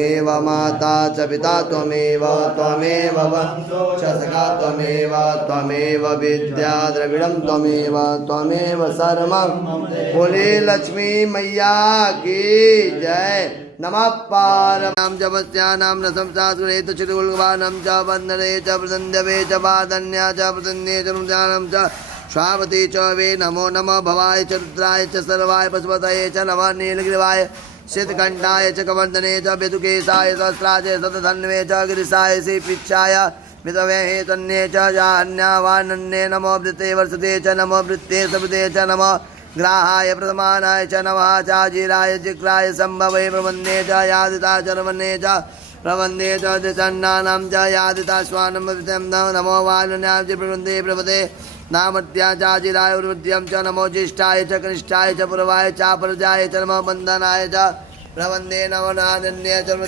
त्वमेव माता च पिता त्वमेव त्वमेव वंशो च सखा त्वमेव त्वमेव विद्या द्रविड़ं त्वमेव त्वमेव सर्वं बोले लक्ष्मी मैया की जय। नमः पारनाम जपस्यानाम रसं सासुरेत चिरुगुलवानं च वन्दने च प्रसन्दवे च वादन्या च प्रसन्ने च रुद्रानं च स्वावती च वे नमो नमः भवाय च रुद्राय च सर्वाय पशुपतये च नमः नीलगिरिवाय शीतकंठाय च कवर्धने च विदुकेशाय सहस्राय शतधन्वे च गिरिशाय श्रीपिच्छाय मितवे हेतन्ये च जान्यावानन्ये नमो वृत्ते वर्षते च नमो वृत्ते सविते च नमो ग्राहाय प्रथमानाय च नमः चाजिराय जिग्राय संभवे प्रबन्धे च यादिता चरवन्ये च प्रबन्धे च दिशन्नानां च यादिता स्वानं नमो वालन्याय प्रबन्धे प्रपदे नामत्या चाजिराय उर्वद्यं च नमो ज्येष्ठाय च कनिष्ठाय च पूर्वाय च परजाय च नमो बन्धनाय च प्रबन्धे नमो नान्ये च